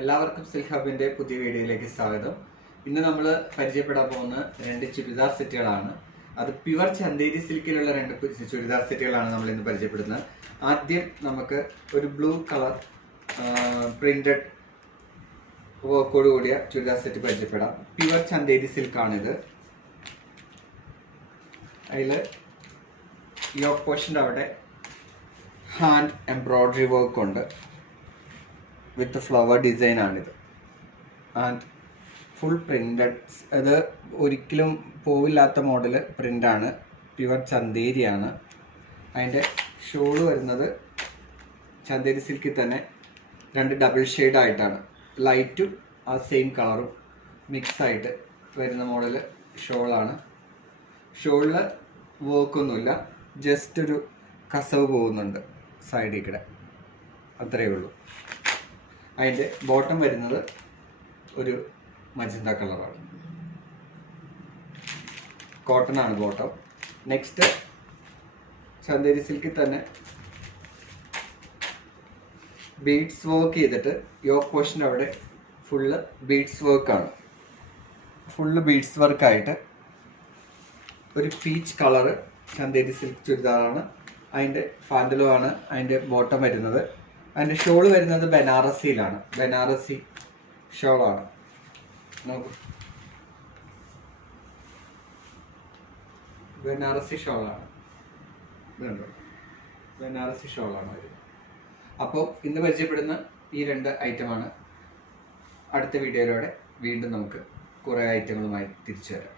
എല്ലാവർക്കും സിൽക്ക് ഹബിന്റെ പുതിയ വീഡിയോയിലേക്ക് സ്വാഗതം. ഇന്ന് നമ്മൾ പരിചയപ്പെടാൻ പോകുന്ന രണ്ട് ചുരിദാർ സെറ്റുകളാണ്. അത് പ്യുവർ ചന്തേരി സിൽക്കിലുള്ള രണ്ട് ചുരിദാർ സെറ്റുകളാണ് നമ്മൾ ഇന്ന് പരിചയപ്പെടുന്നത്. ആദ്യം നമുക്ക് ഒരു ബ്ലൂ കളർ പ്രിന്റഡ് വർക്കോട് കൂടിയ ചുരിദാർ സെറ്റ് പരിചയപ്പെടാം. പ്യുവർ ചന്തേരി സിൽക്കാണിത്. അതിൽ യോക്ക് പോർഷൻ്റെ അവിടെ ഹാൻഡ് എംബ്രോയിഡറി വർക്ക് ഉണ്ട്. വിത്ത് ഫ്ലവർ ഡിസൈൻ ആണിത്. And full printed. അത് ഒരിക്കലും പോവില്ലാത്ത മോഡൽ പ്രിൻ്റാണ്. പ്യുവർ ചന്തേരിയാണ്. അതിൻ്റെ ഷോള് വരുന്നത് ചന്തേരി സിൽക്കിൽ തന്നെ രണ്ട് ഡബിൾ ഷെയ്ഡായിട്ടാണ്. ലൈറ്റും ആ സെയിം കളറും മിക്സായിട്ട് വരുന്ന മോഡൽ ഷോളാണ്. ഷോളിൽ വർക്കൊന്നുമില്ല, ജസ്റ്റ് ഒരു കസവ് പോകുന്നുണ്ട് സൈഡിൽ കൂടെ, അത്രയേ ഉള്ളൂ. അതിൻ്റെ ബോട്ടം വരുന്നത് ഒരു മജന്ത കളറാണ്. കോട്ടൺ ആണ് ബോട്ടം. നെക്സ്റ്റ് ചന്തേരി സിൽക്കിൽ തന്നെ ബീഡ്സ് വർക്ക് ചെയ്തിട്ട് യോക്ക് പോർഷൻ്റെ അവിടെ ഫുള്ള് ബീഡ്സ് വർക്കാണ്. ഫുള്ള് ബീഡ്സ് വർക്കായിട്ട് ഒരു പീച്ച് കളറ് ചന്തേരി സിൽക്ക് ചുരിദാറാണ്. അതിൻ്റെ ഫാൻഡലോ ആണ് അതിൻ്റെ ബോട്ടം വരുന്നത്. അതിൻ്റെ ഷോള് വരുന്നത് ബനാറസിയിലാണ്. ബനാറസി ഷോളാണ്. നോക്കൂ, ബനാറസി ഷോളാണ്. ഇതുണ്ടോ, ബനാറസി ഷോളാണ് വരുന്നത്. അപ്പോൾ ഇന്ന് പരിചയപ്പെടുന്ന ഈ രണ്ട് ഐറ്റമാണ്. അടുത്ത വീഡിയോയിലൂടെ വീണ്ടും നമുക്ക് കുറേ ഐറ്റങ്ങളുമായി തിരിച്ചു വരാം.